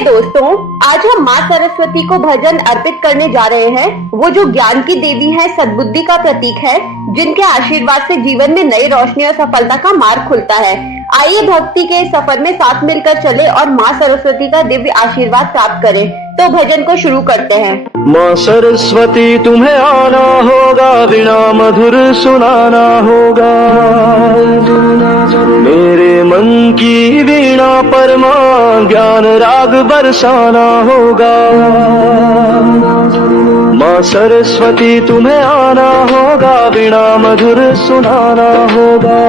नमस्ते दोस्तों, आज हम माँ सरस्वती को भजन अर्पित करने जा रहे हैं। वो जो ज्ञान की देवी है, सद्बुद्धि का प्रतीक है, जिनके आशीर्वाद से जीवन में नई रोशनी और सफलता का मार्ग खुलता है। आइए भक्ति के सफर में साथ मिलकर चले और माँ सरस्वती का दिव्य आशीर्वाद प्राप्त करें। तो भजन को शुरू करते हैं। माँ सरस्वती तुम्हें आना होगा, वीणा मधुर सुनाना होगा। मेरे मन की वीणा पर माँ ज्ञान राग बरसाना होगा। माँ सरस्वती तुम्हें आना होगा, वीणा मधुर सुनाना होगा।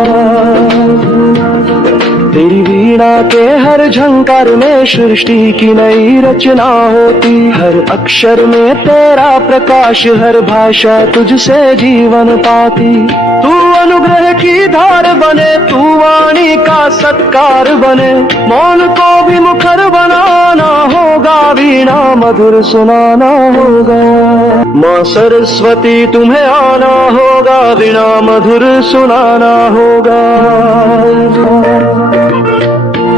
तेरी वीणा के हर झंकार में सृष्टि की नई रचना होती। हर अक्षर में तेरा प्रकाश, हर भाषा तुझसे जीवन पाती। तू अनुग्रह की धार बने, तू वाणी का सत्कार बने। मौन को भी मुखर बनाना होगा, वीणा मधुर सुनाना होगा। माँ सरस्वती तुम्हें आना होगा, वीणा मधुर सुनाना होगा।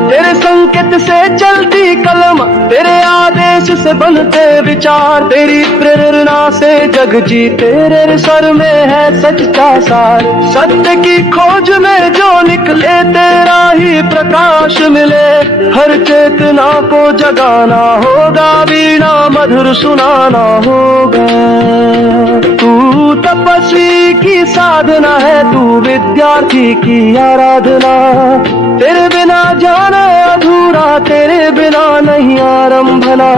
तेरे संकेत से चलती कलम, तेरे आदेश से बनते विचार। तेरी प्रेरणा से जग जी, तेरे स्वर में है सच का सार। सत्य की खोज में जो निकले, तेरा ही प्रकाश मिले। हर चेतना को जगाना होगा, वीणा मधुर सुनाना होगा। तू तपस्वी की साधना है, तू विद्यार्थी की आराधना। तेरे बिना जाना अधूरा, तेरे बिना नहीं आरंभना।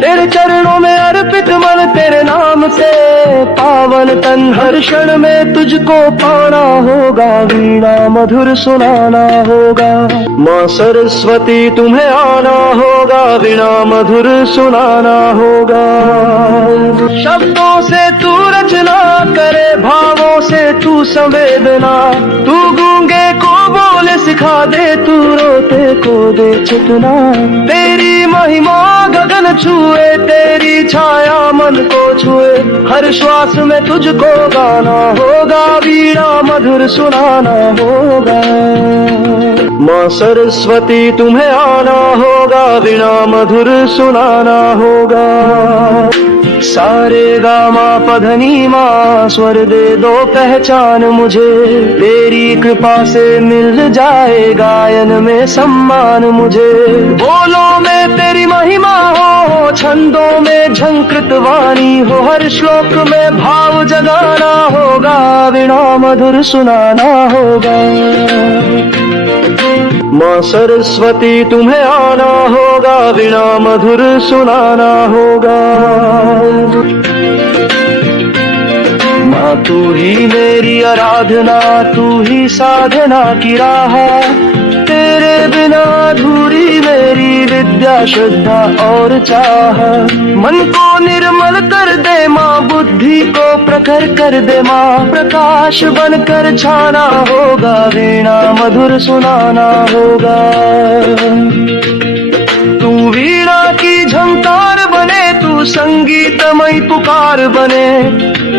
तेरे चरणों में अर्पित मन, तेरे नाम से पावन तन। हर क्षण में तुझको पाना होगा, वीणा मधुर सुनाना होगा। माँ सरस्वती तुम्हें आना होगा, वीणा मधुर सुनाना होगा। शब्दों से तू रचना करे, भावों से तू संवेदना। तू गूंगे को बोले सिखा दे, तू रोते को दे चेतना। तेरी महिमा गगन छुए, तेरी छाया मन को छुए। हर श्वास में तुझको गाना होगा, वीणा मधुर सुनाना होगा। माँ सरस्वती तुम्हें आना होगा, वीणा मधुर सुनाना होगा। सारे गामा पधनी माँ, स्वर दे दो पहचान मुझे। तेरी कृपा से मिल जाए गायन में सम्मान मुझे। बोलों में तेरी महिमा हो, छंदों में झंकृत वाणी हो। हर श्लोक में भाव जगाना होगा, वीणा मधुर सुनाना होगा। माँ सरस्वती तुम्हें आना होगा, वीणा मधुर सुनाना होगा। माँ तू ही मेरी आराधना, तू ही साधना की राह। तेरे बिना अधूरी मेरी विद्या, श्रद्धा और चाह। मन को निर्मल कर दे माँ, बुद्धि को प्रखर कर दे माँ। प्रकाश बनकर छाना होगा, वीणा मधुर सुनाना होगा। तू वीणा की झंकार बने, तू संगीतमय पुकार बने।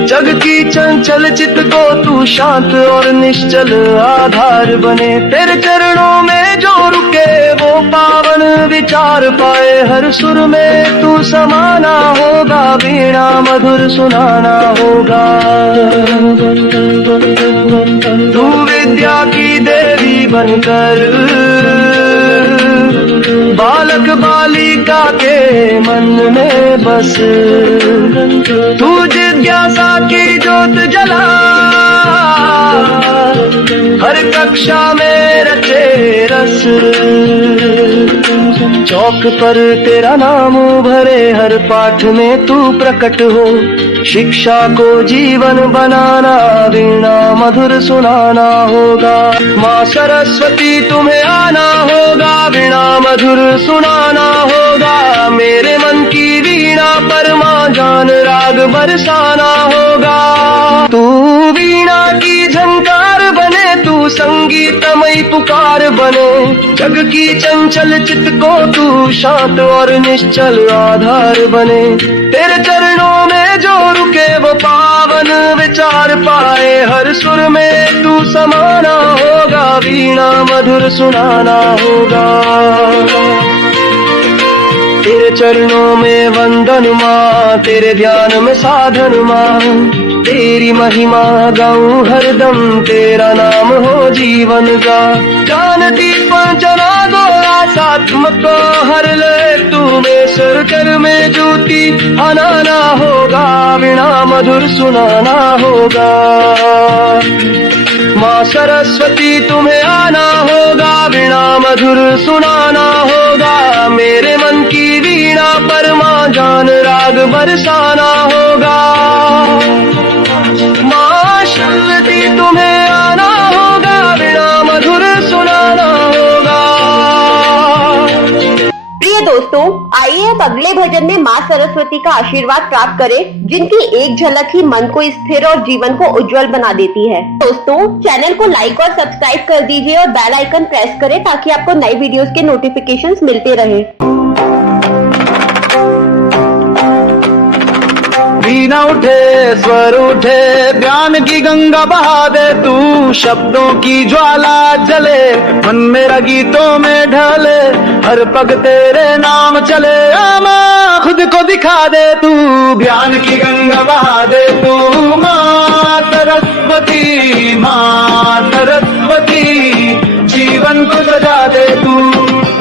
जग की चंचल चित्त को तू शांत और निश्चल आधार बने। तेरे चरणों में जो रुके, वो पावन विचार पाए। हर सुर में तू समाना होगा, वीणा मधुर सुनाना होगा। तू विद्या की देवी बनकर बालक बालिका के मन में बस। तू जिज्ञासा की ज्योत जला, हर कक्षा में रचे रस। चौक पर तेरा नाम भरे, हर पाठ में तू प्रकट हो। शिक्षा को जीवन बनाना, वीणा मधुर सुनाना होगा। माँ सरस्वती तुम्हें आना होगा, वीणा मधुर सुनाना होगा। मेरे मन की वीणा पर माँ जान राग बरसाना होगा। तू वीणा की झंकार बने, तू संगीतमय पुकार बने। जग की चंचल चित्त को तू शांत और निश्चल आधार बने। तेरे चरणों में जो रुके, वो पावन विचार पाए। हर सुर में तू समाना होगा, वीणा मधुर सुनाना होगा। तेरे चरणों में वंदन माँ, तेरे ध्यान में साधन माँ, तेरी महिमा गाऊं हरदम, तेरा नाम हो जीवन का। जान दीपन जला दो आशा तुमको हर ले, तुम्हें कर में जूती आना होगा, वीणा मधुर सुनाना होगा। माँ सरस्वती तुम्हें आना होगा, वीणा मधुर सुनाना होगा। मेरे मन की वीणा पर माँ जान राग बरसाना होगा। माँ सरस्वती तुम्हें आना होगा, वीणा मधुर सुनाना होगा। प्रिय दोस्तों, आइए अब अगले भजन में माँ सरस्वती का आशीर्वाद प्राप्त करें, जिनकी एक झलक ही मन को स्थिर और जीवन को उज्जवल बना देती है। दोस्तों, चैनल को लाइक और सब्सक्राइब कर दीजिए और बेल आइकन प्रेस करें ताकि आपको नई वीडियोस के नोटिफिकेशंस मिलते रहे। वीणा उठे स्वर उठे, ज्ञान की गंगा बहा दे तू, शब्दों की ज्वाला जले, मन मेरा गीतों में ढले, हर पग तेरे नाम चले। माँ खुद को दिखा दे तू, ज्ञान की गंगा बहा दे तू। माँ सरस्वती, माँ सरस्वती, जीवन को सजा दे तू।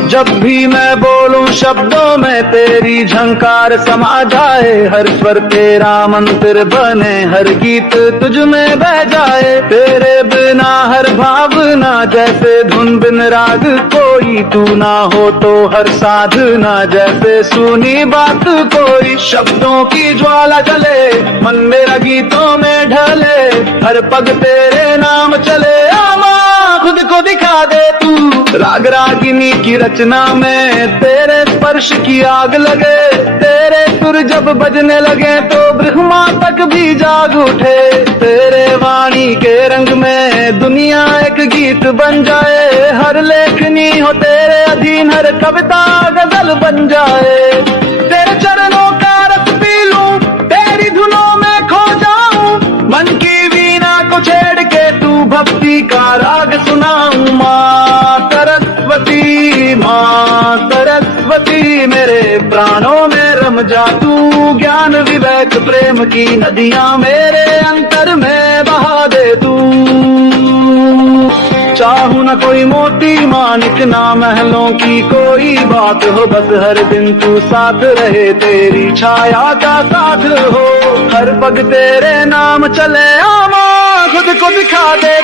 जब भी मैं बोलूं शब्दों में तेरी झंकार समा जाए, हर स्वर तेरा मंत्र बने, हर गीत तुझ में बह जाए। तेरे बिना हर भावना जैसे धुन बिन राग कोई, तू ना हो तो हर साधना जैसे सुनी बात कोई। शब्दों की ज्वाला जले, मन मेरा गीतों में ढले, हर पग तेरे नाम चले। माँ खुद को दिखा दे तू, राग रागिनी की रचना में तेरे स्पर्श की आग लगे। तेरे सुर जब बजने लगे तो ब्रह्मा तक भी जाग उठे। तेरे वाणी के रंग में दुनिया एक गीत बन जाए, हर लेखनी हो तेरे अधीन, हर कविता गजल बन जाए। तेरे चरणों का रस पी लूं, तेरी धुनों में खो जाऊं, मन की वीणा को छेड़ के तू भक्ति का राग सुनाऊं। माँ सरस्वती, माँ सरस्वती, मेरे प्राणों में रम जा तू, ज्ञान विवेक प्रेम की नदियां मेरे अंतर में बहा दे तू। चाहूं न कोई मोती मानिक, ना महलों की कोई बात हो, बस हर दिन तू साथ रहे, तेरी छाया का साथ हो, हर पग तेरे नाम चले। माँ खुद को दिखा दे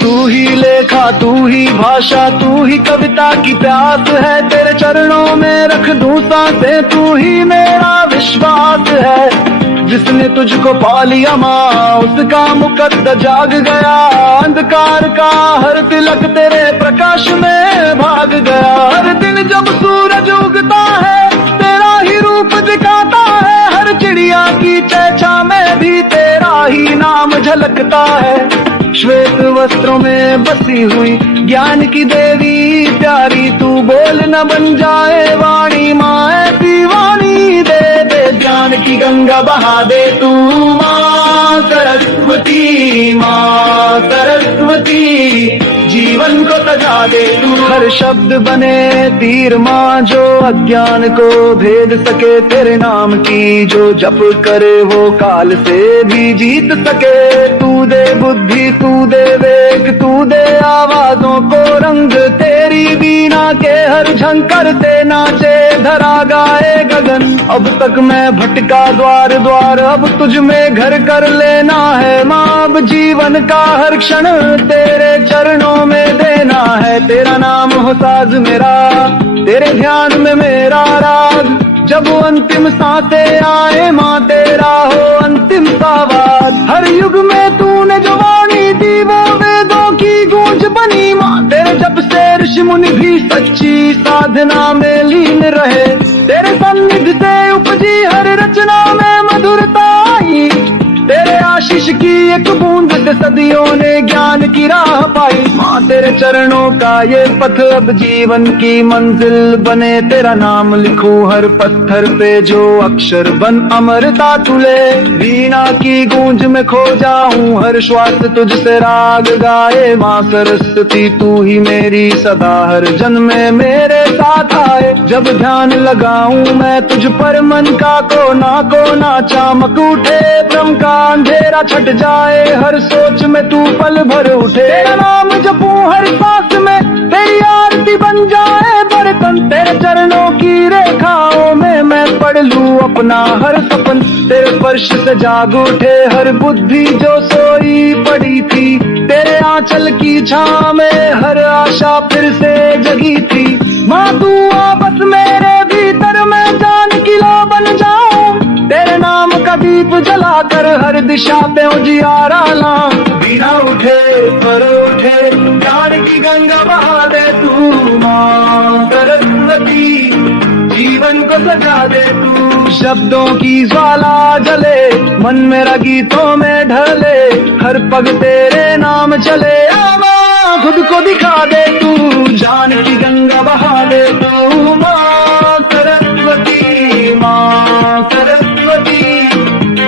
तू ही लेखा, तू ही भाषा, तू ही कविता की प्यास है। तेरे चरणों में रख दूं सांसें, तू ही मेरा विश्वास है। जिसने तुझको पा लिया माँ, उसका मुकद्दर जाग गया, अंधकार का हर तिलक तेरे प्रकाश में भाग गया। हर दिन जब सूरज उगता है तेरा ही रूप दिखाता है, हर चिड़िया की चहचा में भी तेरा ही नाम झलकता है। श्वेत वस्त्रों में बसी हुई ज्ञान की देवी प्यारी, तू बोल न बन जाए वाणी, माँ ऐसी वाणी दे दे। ज्ञान की गंगा बहा दे तू, माँ सरस्वती, माँ सरस्वती, जीवन को सजा दे तू। हर शब्द बने तीर माँ, जो अज्ञान को भेद सके, तेरे नाम की जो जप करे वो काल से भी जीत सके। तू दे बुद्धि, तू दे वेग, तू दे आवाजों को रंग, तेरी वीणा के हर झंकर से नाचे धरा गाए गगन। अब तक मैं भटका द्वार द्वार, अब तुझ में घर कर लेना है माँ। अब जीवन का हर क्षण तेरे चरणों में देना है। तेरा नाम हो साज मेरा, तेरे ध्यान में मेरा राग, जब वो अंतिम सांसें आए माँ तेरा हो अंतिम सावाद। हर युग में तूने जो वाणी दी वो वेदों की गूंज बनी माँ, तेरे जब से ऋषि मुनि भी सच्ची साधना में लीन रहे। तेरे सन्निधि से उपजी हर रचना में मधुरता आई, तेरे आशीष की एक बूंद से सदियों ने ज्ञान की राह पाई। माँ तेरे चरणों का ये पथ अब जीवन की मंजिल बने। तेरा नाम लिखूं हर पत्थर पे जो अक्षर बन अमरता तुले। वीणा की गूंज में खो जाऊं हर श्वास तुझसे राग गाए। माँ सरस्वती तू ही मेरी सदा हर जन्म में मेरे साथ आए। जब ध्यान लगाऊं मैं तुझ पर मन का कोना चमक उठे। ब्रह्म का अंधेरा छट जाए हर सोच में तू पल भर उठे। तेरा नाम जपूं हर सांस में तेरी आरती बन जाए बर्तन। तेरे चरणों की रेखाओं में मैं पढ़ लूं अपना हर सपन। तेरे स्पर्श से जाग उठे हर बुद्धि जो सोई पड़ी थी। तेरे आंचल की छां में हर आशा फिर से जगी थी। माँ तू आ बस मेरे भीतर मैं जान की लो बन जाऊं। तेरे नाम का दीप जलाकर हर दिशा पे उजियारा लाऊं। बिना उठे पर उठे ज्ञान की गंगा बहा दे तू। माँ सरस्वती जीवन को सजा दे तू। शब्दों की ज्वाला जले मन मेरा गीतों में ढले। हर पग तेरे नाम चले। माँ खुद को दिखा दे तू। जान की गंगा बहा दे तू। माँ सरस्वती माँ सरस्वती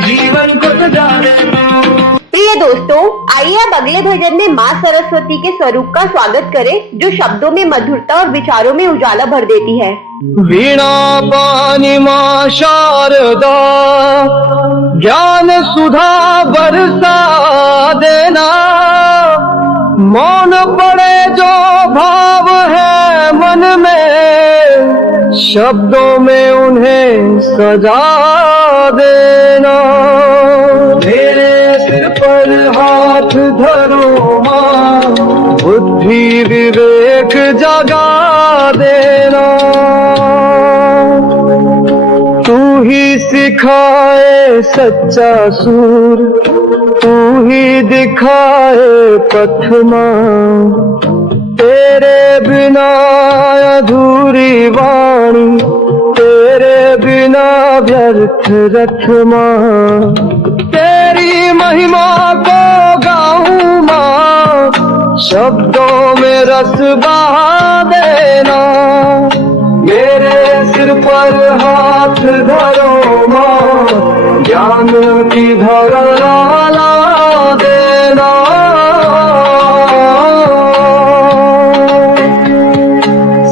जीवन को सजा दे तू। प्रिय दोस्तों, आइए अब अगले भजन में माँ सरस्वती के स्वरूप का स्वागत करें जो शब्दों में मधुरता और विचारों में उजाला भर देती है। वीणा पानी माँ शारदा ज्ञान सुधा बरसा देना। मौन पड़े जो भाव है मन में शब्दों में उन्हें सजा देना। मेरे सिर पर हाथ धरो माँ बुद्धि विवेक जगा देना। तू ही सिखाए सच्चा सूर तू ही दिखाए पथमा। तेरे बिना अधूरी वाणी तेरे बिना व्यर्थ रथमा। तेरी महिमा को गाऊं माँ शब्दों में रस बहा देना। मेरे सिर पर हाथ धरो माँ ज्ञान की धरा ला देना।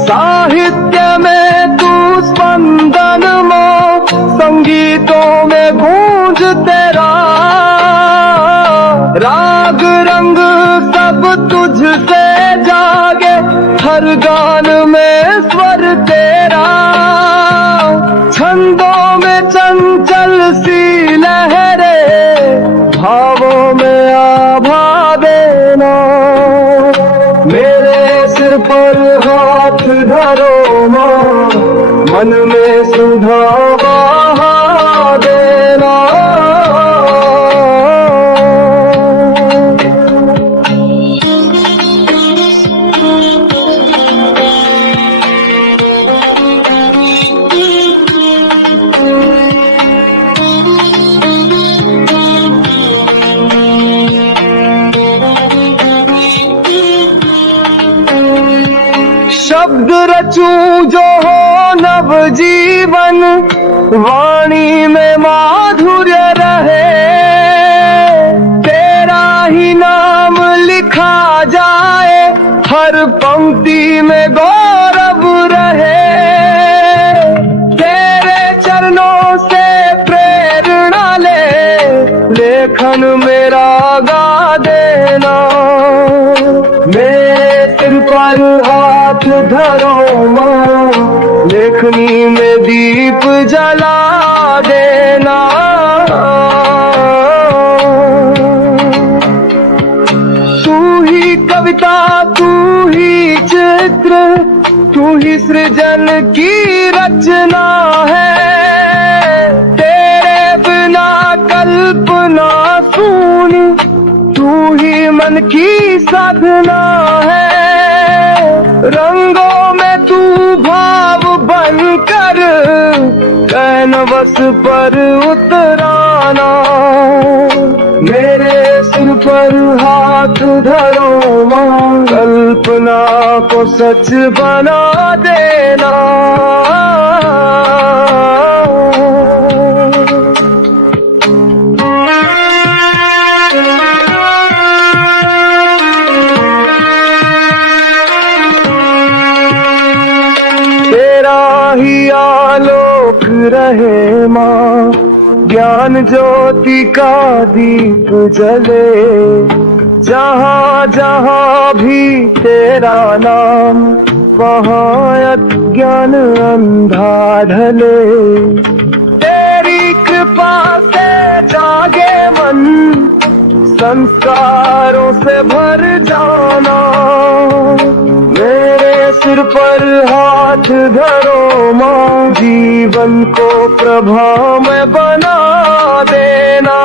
साहित्य में तू स्पंदन माँ संगीतों में गूंज तेरा। राग रंग सब तुझसे जागे हर गान में स्वर तेरा। छंदों में चंचल सी लहरे भावों में आभा देना। मेरे सिर पर हाथ धरो माँ मन में सुधा बहा देना। शब्द रचूं जो हो नव जीवन वाणी में माधुर्य रहे। तेरा ही नाम लिखा जाए हर पंक्ति में गौरव रहे। तेरे चरणों से प्रेरणा ले लेखन मेरा गा देना। मेरे सिर पर हाथ धरो माँ लेखनी में दीप जला देना। तू ही कविता तू ही चित्र तू ही सृजन की रचना है। तेरे बिना कल्पना सूनी तू ही मन की साधना है। रंगों में तू भाव बनकर कैनवस पर उतराना। मेरे सिर पर हाथ धरो माँ, कल्पना को सच बना देना। तेरा ही आलोक रहे माँ, ज्ञान ज्योति का दीप जले, जहाँ जहाँ भी तेरा नाम, वहाँ अज्ञान अंधा ढले। तेरी कृपा से जागे मन, संस्कारों से भर जाना। मेरे सिर पर हाथ धरो माँ, जीवन को प्रभा में बना देना।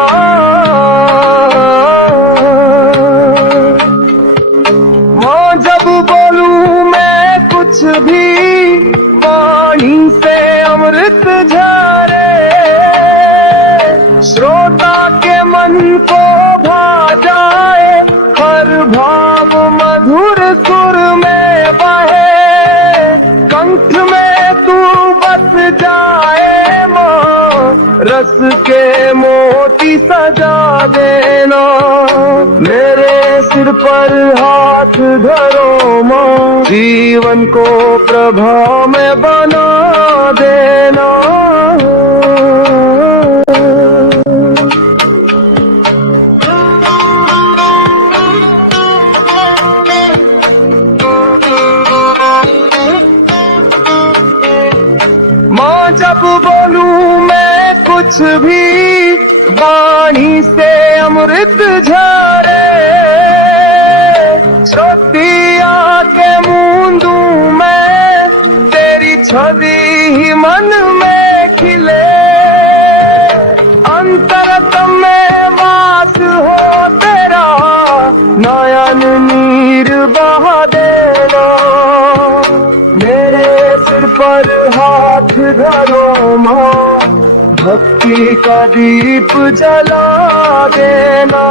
माँ जब बोलूं मैं कुछ भी, वाणी से अमृत झरे, श्रोता के मन को भा जाए, हर भाव मधुर सुर में बहे, कंठ में तू बस जाए माँ, रस के मोती सजा देना। मेरे सिर पर हाथ धरो माँ, जीवन को प्रभा में बना देना। माँ जब बोलूं मैं कुछ भी, वाणी से अमृत झरे, श्रोतिया के मूंदूं मैं, तेरी छवि ही मन में खिले, अंतरतम में वास हो तेरा, नयन नीर बहा देना। मेरे सिर पर हाथ धरो माँ, भक्ति का दीप जला देना।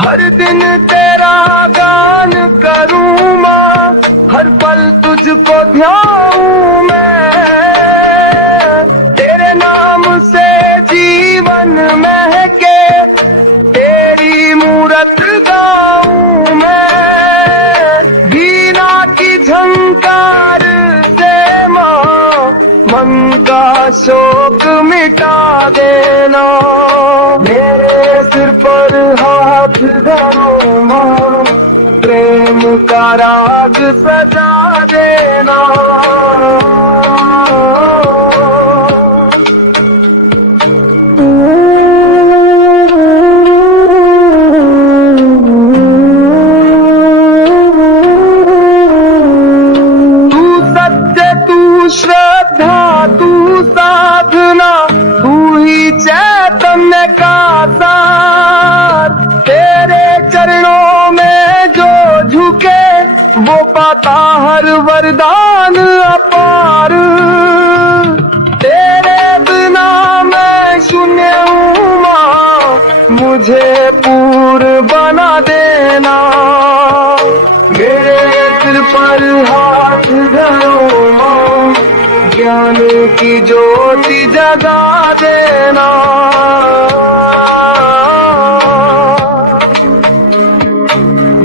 हर दिन तेरा गान करूँ माँ, हर पल तुझको ध्याऊं मैं, तेरे नाम से जीवन महके, तेरी मूरत गाऊं मैं, वीणा की झंकार से माँ, मन का शोक मिटा देना। मेरे सिर पर हाथ धरो माँ, प्रेम का राग सजा देना। श्रद्धा तू साधना, तू ही चैतन्य का सार, तेरे चरणों में जो झुके, वो पाता हर वरदान अपार। तेरे बिना मैं शून्य हूँ माँ, मुझे पूर्ण बना देना। मेरे सिर पर हाथ धरो माँ, ज्ञान की ज्योति जगा देना।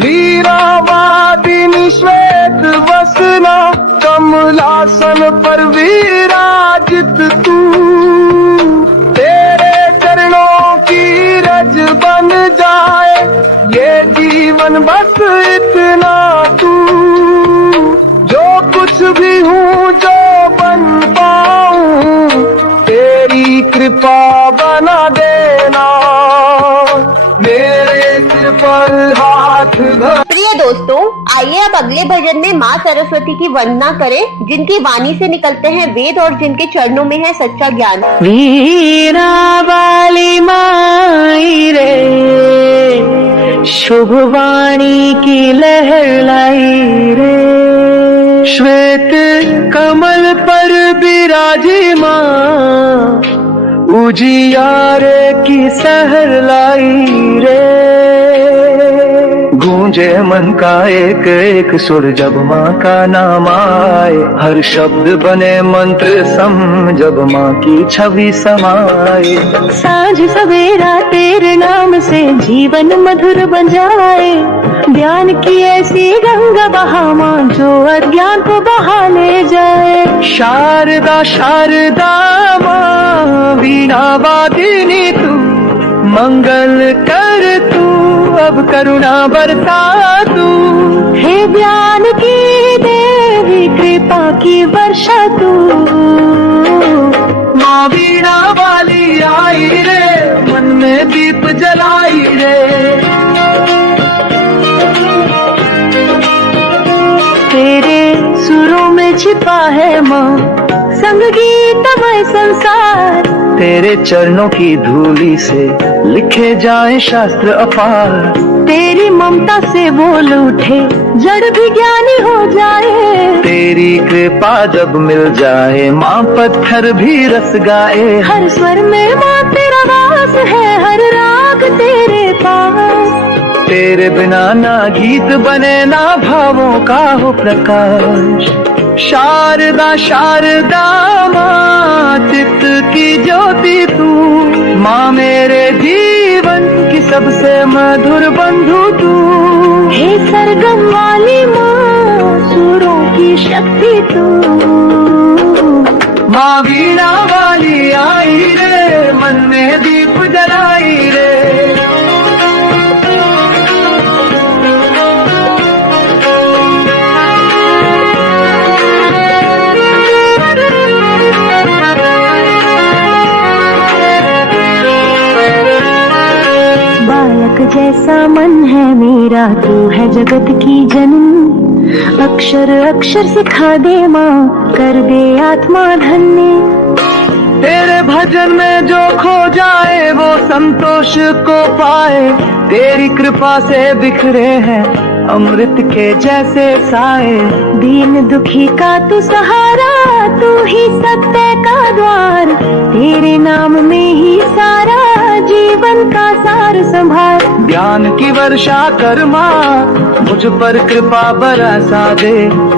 वीरावादिनी श्वेत वसना, कमलासन पर विराजित तू, तेरे चरणों की रज बन जाए, ये जीवन बस इतना तू, जो कुछ भी हूँ जो बन पाऊं, तेरी कृपा बना देना। मेरे सिर पर हाथ धर। प्रिय दोस्तों, आइए अब अगले भजन में माँ सरस्वती की वंदना करें, जिनकी वाणी से निकलते हैं वेद और जिनके चरणों में है सच्चा ज्ञान। वीणा वाली माई रे, शुभ वाणी की लहर लाई रे, श्वेत कमल पर विराजी माँ, उजियारे की सहरलाई रे। गूंजे मन का एक एक सुर जब माँ का नाम आए, हर शब्द बने मंत्र सम जब माँ की छवि समाए। साँझ सवेरा तेरे नाम से जीवन मधुर बन जाए, ज्ञान की ऐसी गंगा बहा माँ जो अज्ञान को बहा ले जाए। शारदा शारदा माँ वीणा वादिनी तू, मंगल कर तू अब करुणा बरसा तू। हे ज्ञान की देवी कृपा की वर्षा तू। माँ वीणा वाली आई रे, मन में दीप जलाई रे। तेरे सुरों में छिपा है माँ संगीतमय संसार। तेरे चरणों की धूली से लिखे जाए शास्त्र अपार। तेरी ममता से बोल उठे जड़ भी ज्ञानी हो जाए। तेरी कृपा जब मिल जाए माँ पत्थर भी रस गाए। हर स्वर में माँ तेरा वास है, हर राग तेरे पास। तेरे बिना ना गीत बने ना भावों का हो प्रकाश। शारदा शारदा माँ चित्त की ज्योति तू, माँ मेरे जीवन की सबसे मधुर बंधु तू। हे सरगम वाली माँ सुरों की शक्ति तू। माँ वीणा वाली आई रे, मन में दीप जलाई रे। जैसा मन है मेरा तू है जगत की जननी। अक्षर अक्षर सिखा दे माँ कर दे आत्मा धन्य। तेरे भजन में जो खो जाए वो संतोष को पाए। तेरी कृपा से बिखरे हैं अमृत के जैसे साए। दीन दुखी का तू सहारा, तू ही सत्य का द्वार। तेरे नाम में ही सारा जीवन का सार संभाल। ज्ञान की वर्षा कर माँ मुझ पर कृपा बरसा दे।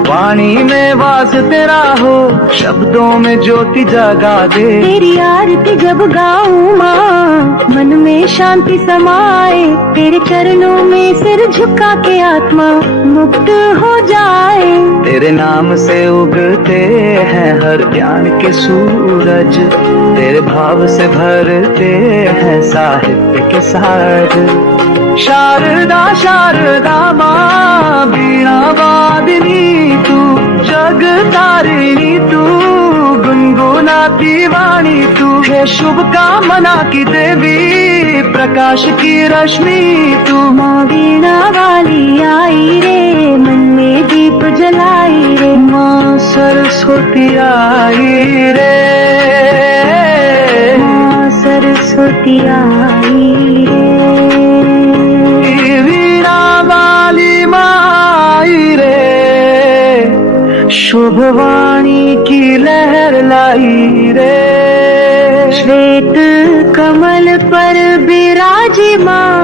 वाणी में वास तेरा हो, शब्दों में ज्योति जगा दे। तेरी आरती जब गाऊं माँ मन में शांति समाए। तेरे चरणों में सिर झुका के आत्मा मुक्त हो जाए। तेरे नाम से उगते हैं हर ज्ञान के सूरज। तेरे भाव से भरते हैं साहित्य के सागर। शारदा शारदा माँ वीणा वादिनी तू, जग तारिणी तू, गुनगुनाती वाणी तू। है शुभ कामना की देवी, प्रकाश की रश्मि तू। माँ वीणा वाली आई रे, मन में दीप जलाई रे। माँ सरस्वती आई रे, माँ सरस्वती आई रे। वीणा वाली माँ आई रे, शुभ वाणी की लहर लाई रे। श्वेत कमल पर विराजी माँ,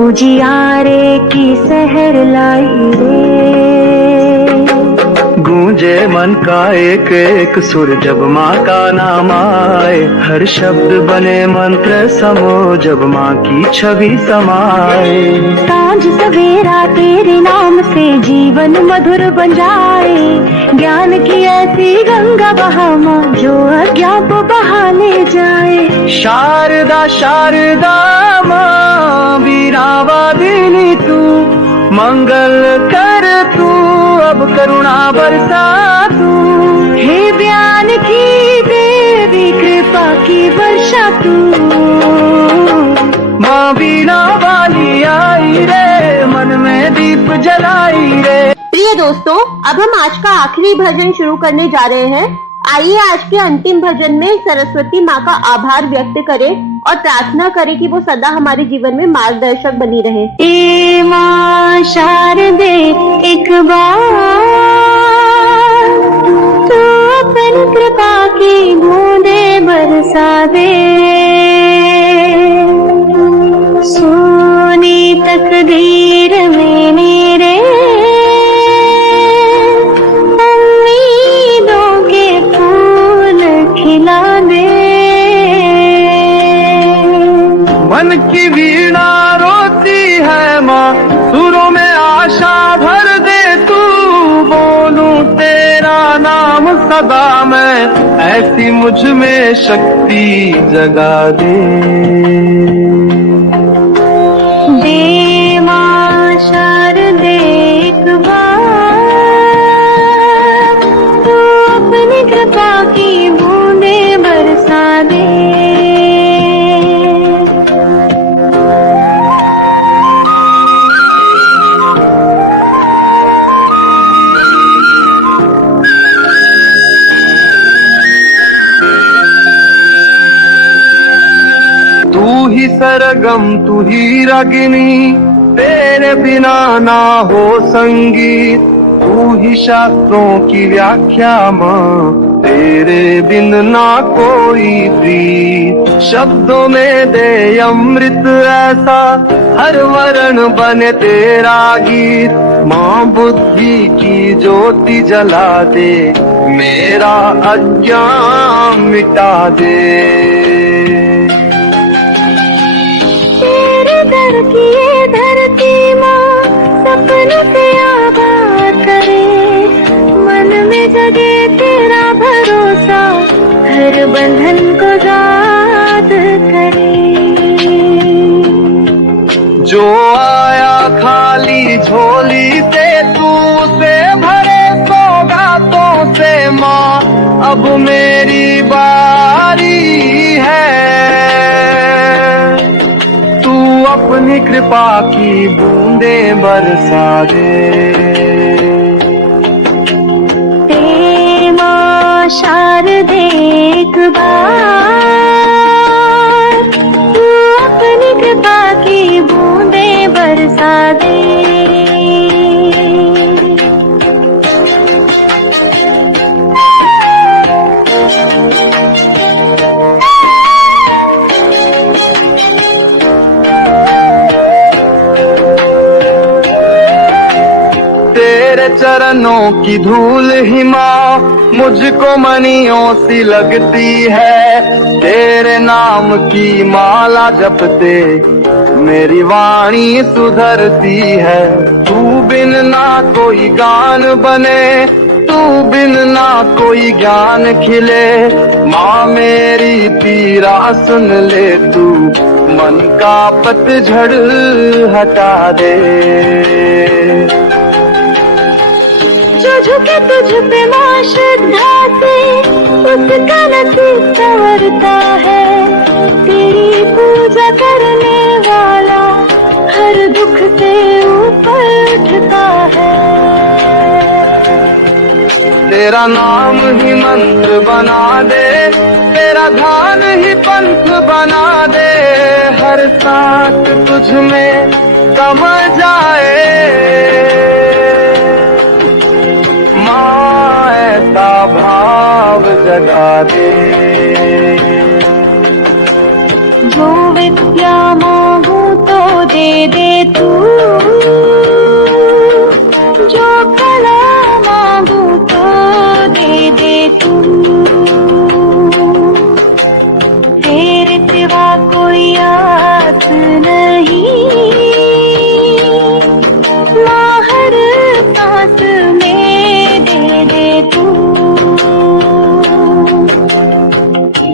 उजियारे की सहर लाई रे। गूंजे मन का एक एक सुर जब माँ का नाम आए। हर शब्द बने मंत्र समो जब माँ की छवि समाए। साँझ सवेरा तेरे नाम से जीवन मधुर बन जाए। ज्ञान की ऐसी गंगा बहा माँ जो अज्ञान को बहा ले जाए। शारदा शारदा माँ वीणा वादिनी तू, मंगल कर तू अब करुणा बरसा तू। हे ज्ञान की देवी कृपा की वर्षा तू। माँ वीणा वाली आई रे, मन में दीप जलाई रे। प्रिय दोस्तों, अब हम आज का आखिरी भजन शुरू करने जा रहे हैं। आइए आज के अंतिम भजन में सरस्वती माँ का आभार व्यक्त करें और प्रार्थना करें कि वो सदा हमारे जीवन में मार्गदर्शक बनी रहे। ए माँ शारदे एक बार तू अपनी कृपा की बूंदे बरसा बरसा दे। सोनी तकदीर में मेरे उम्मीदों के फूल खिला दे। मन की वीणा रोती है माँ, सुरों में आशा भर दे तू। बोलूं तेरा नाम सदा मैं, ऐसी मुझ में शक्ति जगा दे। दे माँ शारदे एक बार, तू अपनी कृपा की बूंदें बरसा दे। तू ही सरगम तू ही रागिनी, तेरे बिना ना हो संगीत। तू ही शास्त्रों की व्याख्या माँ, तेरे बिन ना कोई प्रीत। शब्दों में दे अमृत ऐसा, हर वर्ण बने तेरा गीत। माँ बुद्धि की ज्योति जला दे, मेरा अज्ञान मिटा दे। दर की ये धरती माँ, सपनों से आबाद करे। मन में जगे तेरा भरोसा, हर बंधन को आजाद करे। जो आया खाली झोली से, तू से भरे सौगातों से माँ, अब मेरी बारी है। अपनी कृपा की बूंदें बरसा दे। दे माँ शारदे एक बार, तू अपनी कृपा की बूंदें बरसा दे। चरणों की धूल ही माँ, मुझको मणियों सी लगती है। तेरे नाम की माला जपते मेरी वाणी सुधरती है। तू बिन ना कोई गान बने, तू बिन ना कोई ज्ञान खिले। माँ मेरी पीड़ा सुन ले तू, मन का पतझड़ हटा दे। जो झुके तुझ पे माँ श्रद्धा से, उसका नसीब संवरता है। तेरी पूजा करने वाला हर दुख से ऊपर उठता है। तेरा नाम ही मंत्र बना दे, तेरा ध्यान ही पंथ बना दे। हर सांस तुझ में सम जाए। माँ ऐसा भाव जगा दे। जो विद्या मांगू तो दे दे तू, जो कला मांगू तो दे दे तू। तेरे सिवा कोई आस नहीं, माँ हर सांस में दे दे तू।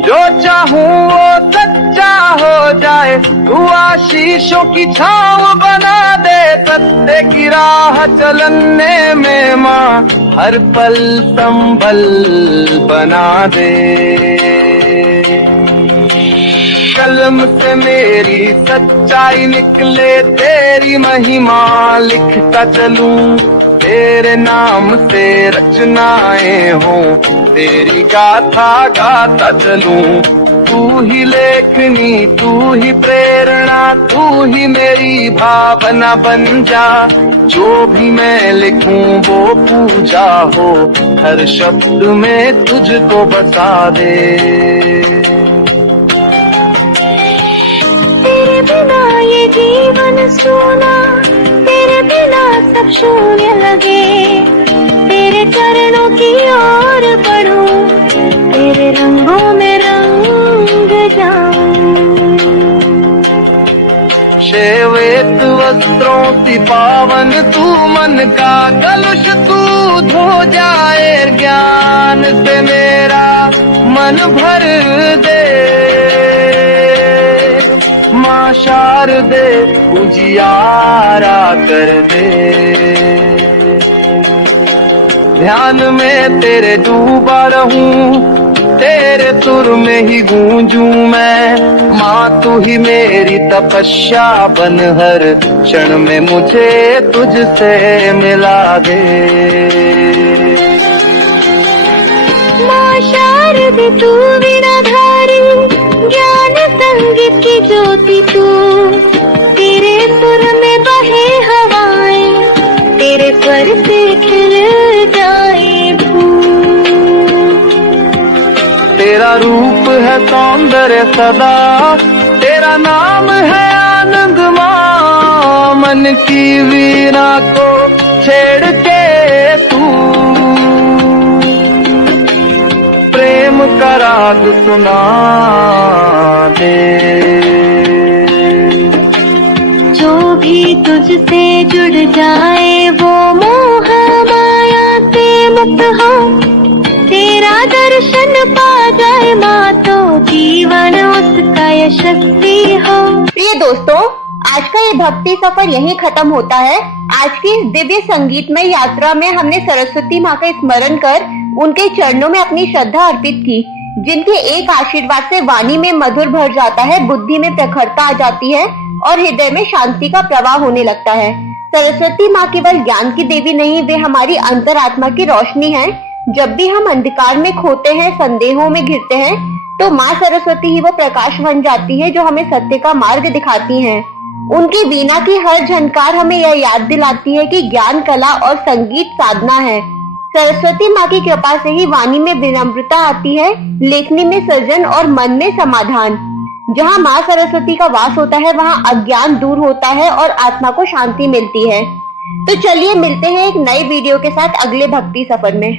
जो चाहूं वो सच्चा हो जाए, तू आशीषों की छाँव बना दे। सत्य की राह चलने में माँ, हर पल संभल बना दे। कलम से मेरी सच्चाई निकले, तेरी महिमा लिखता चलूं। तेरे नाम से रचनाएं हो, तेरी गाथा गाता चलूं। तू ही लेखनी, तू ही प्रेरणा, तू ही मेरी भावना बन जा। जो भी मैं लिखूं वो पूजा हो, हर शब्द में तुझको बसा दे। बिना ये जीवन सूना, तेरे बिना सब शून्य लगे। तेरे चरणों की ओर बढ़ूं, तेरे रंगों में रंग जाऊं। श्वेत वस्त्रों सी पावन तू, मन का कलुष तू धो जाए। ज्ञान से मेरा मन भर दे, माँ शारदे उजियारा कर दे। ध्यान में तेरे डूबा रहूं, तेरे सुर में ही गूंजूं मैं। माँ तू ही मेरी तपस्या बन, हर क्षण में मुझे तुझसे मिला दे। माँ शारदे तू वीणाधारी, ज्ञान संगीत की ज्योति तू। तेरे सुर में बहे हवाएं, तेरे स्वर से खिल जाए फूल। तेरा रूप है सौंदर्य सदा, तेरा नाम है आनंद माँ। मन की वीणा को छेड़ के तू प्रेम का राग सुना दे। जो भी तुझसे जुड़ जाए वो मोह माया से मुक्त हो। तेरा दर्शन पा जाए माँ तो जीवन उसका यशस्वी हो। प्रिय दोस्तों, आज का ये भक्ति सफर यहीं खत्म होता है। आज की इस दिव्य संगीतमय यात्रा में हमने सरस्वती माँ का स्मरण कर उनके चरणों में अपनी श्रद्धा अर्पित की, जिनके एक आशीर्वाद से वाणी में मधुर भर जाता है, बुद्धि में प्रखरता आ जाती है और हृदय में शांति का प्रवाह होने लगता है। सरस्वती माँ केवल ज्ञान की देवी नहीं, वे हमारी अंतरात्मा की रोशनी है। जब भी हम अंधकार में खोते हैं, संदेहों में घिरते हैं, तो माँ सरस्वती ही वो प्रकाश बन जाती है जो हमें सत्य का मार्ग दिखाती हैं। उनकी वीणा की हर झनकार हमें यह याद दिलाती है कि ज्ञान, कला और संगीत साधना है। सरस्वती माँ की कृपा से ही वाणी में विनम्रता आती है, लेखनी में सृजन और मन में समाधान। जहाँ माँ सरस्वती का वास होता है वहाँ अज्ञान दूर होता है और आत्मा को शांति मिलती है। तो चलिए मिलते हैं एक नए वीडियो के साथ अगले भक्ति सफर में।